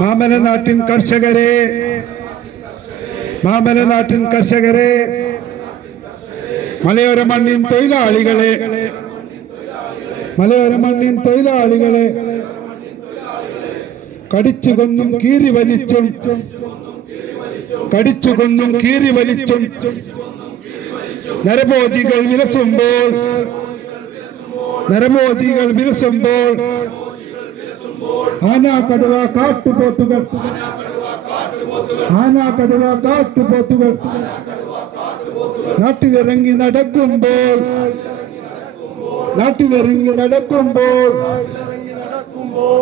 മാമലനാട്ടിൻ കർഷകരെ, മാമലനാട്ടിൻ കർഷകരെ, മലയോര മണ്ണിൻ തൊഴിലാളികളെ, മലയോര മണ്ണിൻ തൊഴിലാളികളെ കടിച്ചുകൊന്നും കീറി വലിച്ചും, കടിച്ചുകൊന്നും കീറി വലിച്ചും നരഭോജികൾ വിലസുമ്പോൾ, നരഭോജികൾ വിലസുമ്പോൾ ആന കടുവ കാട്ടുപോത്തുകൾ, ആന കടുവ കാട്ടുപോത്തുകൾ നാട്ടിലിറങ്ങി നടക്കുമ്പോൾ, നാട്ടിലിറങ്ങി നടക്കുമ്പോൾ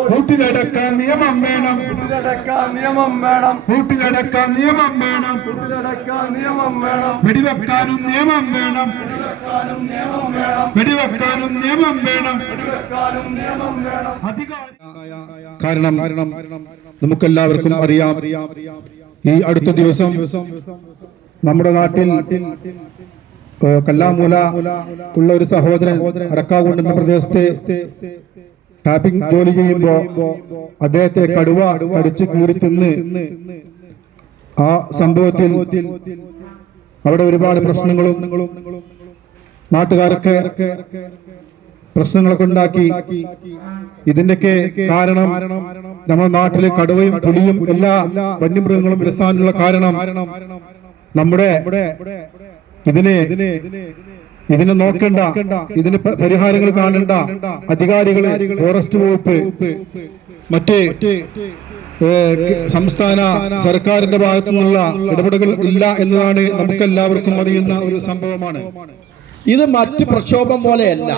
കൂട്ടിലടക്കാൻ നിയമം വേണം, നിയമം വേണം, കൂട്ടിലടക്കാൻ നിയമം വേണം, നിയമം വേണം, വെടിവെക്കാനും നിയമം വേണം, വെടിവെക്കാനും നിയമം വേണം. കാരണം നമുക്കെല്ലാവർക്കും അറിയാം, ഈ അടുത്ത ദിവസം നമ്മുടെ നാട്ടിൽ കല്ലാമൂല ഉള്ള ഒരു സഹോദരൻ അടക്കാകുണ്ട് എന്ന പ്രദേശത്തെ ടാപ്പിംഗ് ജോലി ചെയ്യുമ്പോ അദ്ദേഹത്തെ കടുവ കടിച്ചു കീറി തിന്ന് ആ സംഭവത്തിൽ അവിടെ ഒരുപാട് പ്രശ്നങ്ങളും നാട്ടുകാരൊക്കെ പ്രശ്നങ്ങളൊക്കെ ഉണ്ടാക്കി. ഇതിന്റെയൊക്കെ കാരണം നമ്മുടെ നാട്ടിലെ കടുവയും പുലിയും എല്ലാ വന്യമൃഗങ്ങളും വിലസാനുള്ള കാരണം നമ്മുടെ ഇതിനെ നോക്കണ്ട, ഇതിന് പരിഹാരങ്ങൾ കാണേണ്ട അധികാരികള്, ഫോറസ്റ്റ് വകുപ്പ്, മറ്റ് സംസ്ഥാന സർക്കാരിന്റെ ഭാഗത്തു നിന്നുള്ള ഇടപെടലുകൾ ഇല്ല എന്നതാണ് നമുക്ക് എല്ലാവർക്കും അറിയുന്ന ഒരു സംഭവമാണ്. ഇത് മറ്റ് പ്രക്ഷോഭം പോലെയല്ല,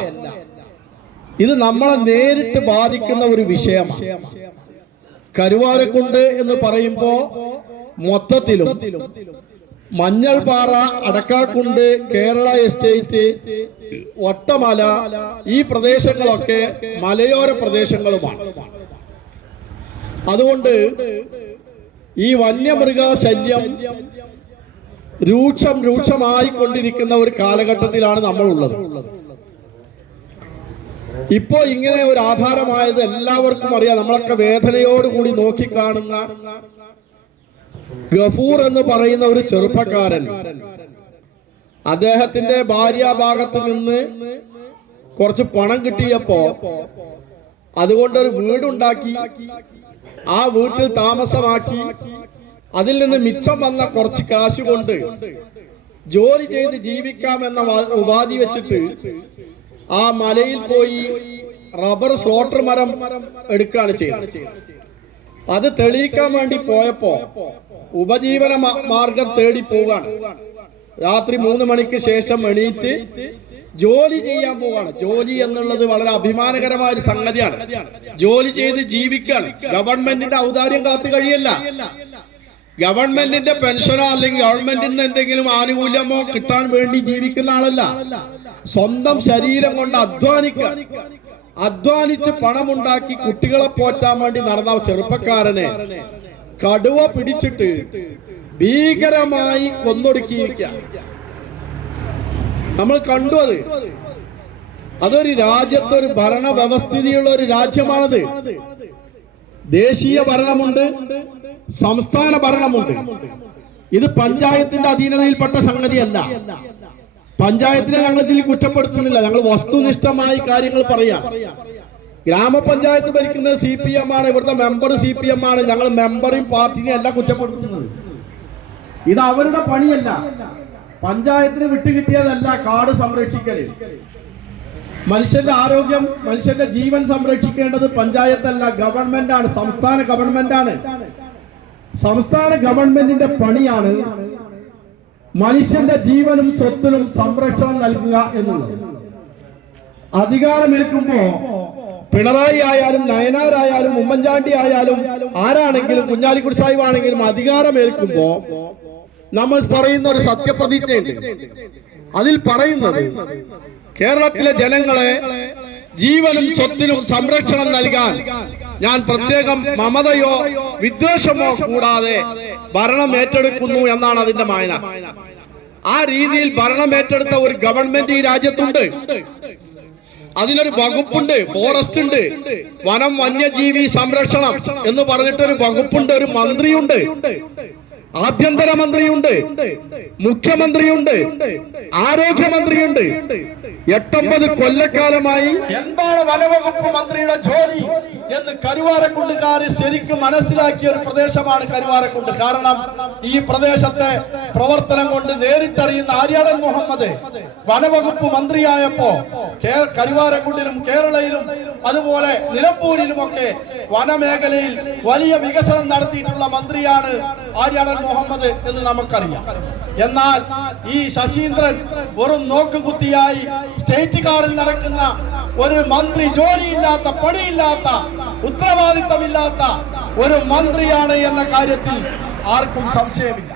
ഇത് നമ്മളെ നേരിട്ട് ബാധിക്കുന്ന ഒരു വിഷയമാണ്. കരുവാരക്കുണ്ട് എന്ന് പറയുമ്പോ മൊത്തത്തിലും മഞ്ഞൾപാറ, അടക്കാക്കുണ്ട്, കേരള എസ്റ്റേറ്റ്, ഒട്ടമല, ഈ പ്രദേശങ്ങളൊക്കെ മലയോര പ്രദേശങ്ങളുമാണ്. അതുകൊണ്ട് ഈ വന്യമൃഗ ശല്യം രൂക്ഷമായിക്കൊണ്ടിരിക്കുന്ന ഒരു കാലഘട്ടത്തിലാണ് നമ്മൾ ഉള്ളത്. ഇപ്പോ ഇങ്ങനെ ഒരു ആധാരമായത് എല്ലാവർക്കും അറിയാം. നമ്മളൊക്കെ വേദനയോടുകൂടി നോക്കിക്കാണുന്ന ഗഫൂർ എന്ന് പറയുന്ന ഒരു ചെറുപ്പക്കാരൻ, അദ്ദേഹത്തിന്റെ ഭാര്യാഭാഗത്ത് നിന്ന് കുറച്ച് പണം കിട്ടിയപ്പോ അതുകൊണ്ടൊരു വീടുണ്ടാക്കി, ആ വീട്ടിൽ താമസമാക്കി, അതിൽ നിന്ന് മിച്ചം വന്ന കുറച്ച് കാശ് കൊണ്ട് ജോലി ചെയ്ത് ജീവിക്കാമെന്ന ഉപാധി വെച്ചിട്ട് ആ മലയിൽ പോയി റബ്ബർ സ്ലോട്ടർ മരം എടുക്കുകയാണ് ചെയ്യുന്നത്. അത് തെളിയിക്കാൻ വേണ്ടി പോയപ്പോ ഉപജീവന മാർഗം തേടി പോവാണ്. രാത്രി 3 മണിക്ക് ശേഷം എണീറ്റ് ജോലി ചെയ്യാൻ പോവാണ്. ജോലി എന്നുള്ളത് വളരെ അഭിമാനകരമായ ഒരു സംഗതിയാണ്. ജോലി ചെയ്ത് ജീവിക്കാൻ ഗവൺമെന്റിന്റെ ഔദാര്യം കാത്തു കഴിയല്ല. ഗവൺമെന്റിന്റെ പെൻഷനോ അല്ലെങ്കിൽ ഗവൺമെന്റിന് എന്തെങ്കിലും ആനുകൂല്യമോ കിട്ടാൻ വേണ്ടി ജീവിക്കുന്ന ആളല്ല. സ്വന്തം ശരീരം കൊണ്ട് അധ്വാനിച്ച് പണമുണ്ടാക്കി കുട്ടികളെ പോറ്റാൻ വേണ്ടി നടന്ന ചെറുപ്പക്കാരനെ കടുവ പിടിച്ചിട്ട് ഭീകരമായി കൊന്നൊടുക്കിയിരിക്കുക. നമ്മൾ കണ്ടു. അതൊരു രാജ്യത്തൊരു ഭരണ വ്യവസ്ഥിതിയുള്ള ഒരു രാജ്യമാണത്. ദേശീയ ഭരണമുണ്ട്, സംസ്ഥാന ഭരണമുണ്ട്. ഇത് പഞ്ചായത്തിന്റെ അധീനതയിൽപ്പെട്ട സംഗതിയല്ല. പഞ്ചായത്തിനെ ഞങ്ങൾ ഇതിൽ കുറ്റപ്പെടുത്തുന്നില്ല, ഞങ്ങൾ വസ്തുനിഷ്ഠമായി കാര്യങ്ങൾ പറയാം. ഗ്രാമപഞ്ചായത്ത് ഭരിക്കുന്നത് CPM ആണ്, ഇവിടുത്തെ മെമ്പർ CPM ആണ്. ഞങ്ങൾ മെമ്പറും പാർട്ടിനെ അല്ല കുറ്റപ്പെടുത്തുന്നത്. ഇത് അവരുടെ പണിയല്ല, പഞ്ചായത്തിന് വിട്ടുകിട്ടിയതല്ല. കാട് സംരക്ഷിക്കല്, മനുഷ്യന്റെ ആരോഗ്യം, മനുഷ്യന്റെ ജീവൻ സംരക്ഷിക്കേണ്ടത് പഞ്ചായത്തല്ല, ഗവൺമെന്റ് ആണ്, സംസ്ഥാന ഗവൺമെന്റ് ആണ്. സംസ്ഥാന ഗവൺമെന്റിന്റെ പണിയാണ് മനുഷ്യന്റെ ജീവനും സ്വത്തിനും സംരക്ഷണം നൽകുക എന്നുള്ളത്. അധികാരമേൽക്കുമ്പോ പിണറായി ആയാലും നയനാരായാലും ഉമ്മൻചാണ്ടി ആയാലും ആരാണെങ്കിലും കുഞ്ഞാലിക്കുട്ടി സാഹിബ് ആണെങ്കിലും അധികാരമേൽക്കുമ്പോ നമ്മൾ പറയുന്ന ഒരു സത്യപ്രതിജ്ഞയുണ്ട്. അതിൽ പറയുന്നത് കേരളത്തിലെ ജനങ്ങളെ ജീവനും സ്വത്തിനും സംരക്ഷണം നൽകാൻ ഞാൻ പ്രത്യേകം മമതയോ വിദ്വേഷമോ കൂടാതെ ഭരണം ഏറ്റെടുക്കുന്നു എന്നാണ് അതിന്റെ മായന. ആ രീതിയിൽ ഭരണം ഏറ്റെടുത്ത ഒരു ഗവൺമെന്റ് ഈ രാജ്യത്തുണ്ട്. അതിനൊരു വകുപ്പുണ്ട്, ഫോറസ്റ്റ് ഉണ്ട്, വനം വന്യജീവി സംരക്ഷണം എന്ന് പറഞ്ഞിട്ടൊരു വകുപ്പുണ്ട്, ഒരു മന്ത്രിയുണ്ട്, ആഭ്യന്തരമന്ത്രിയുണ്ട്, മുഖ്യമന്ത്രിയുണ്ട്, ആരോഗ്യമന്ത്രിയുണ്ട്. 8-9 കൊല്ലക്കാലമായി എന്താണ് വനവകുപ്പ് മന്ത്രിയുടെ ജോലി എന്ന് കരുവാരക്കുണ്ടുകാർ ശരിക്കും മനസ്സിലാക്കിയ ഒരു പ്രദേശമാണ് കരുവാരക്കുണ്ട്. കാരണം ഈ പ്രദേശത്തെ പ്രവർത്തനം കൊണ്ട് നേരിട്ടറിയുന്ന ആര്യാടൻ മുഹമ്മദ് വനവകുപ്പ് മന്ത്രിയായപ്പോ കരുവാരക്കുണ്ടിലും കേരളയിലും അതുപോലെ നിലമ്പൂരിലുമൊക്കെ വനമേഖലയിൽ വലിയ വികസനം നടത്തിയിട്ടുള്ള മന്ത്രിയാണ് ആര്യാടൻ മുഹമ്മദ് എന്ന് നമുക്കറിയാം. എന്നാൽ ഈ ശശീന്ദ്രൻ വെറും നോക്കുകുത്തിയായി സ്റ്റേറ്റ് കാറിൽ നടക്കുന്ന ഒരു മന്ത്രി, ജോലിയില്ലാത്ത, പണിയില്ലാത്ത, ഉത്തരവാദിത്തമില്ലാത്ത ഒരു മന്ത്രിയാണ് എന്ന കാര്യത്തിൽ ആർക്കും സംശയമില്ല.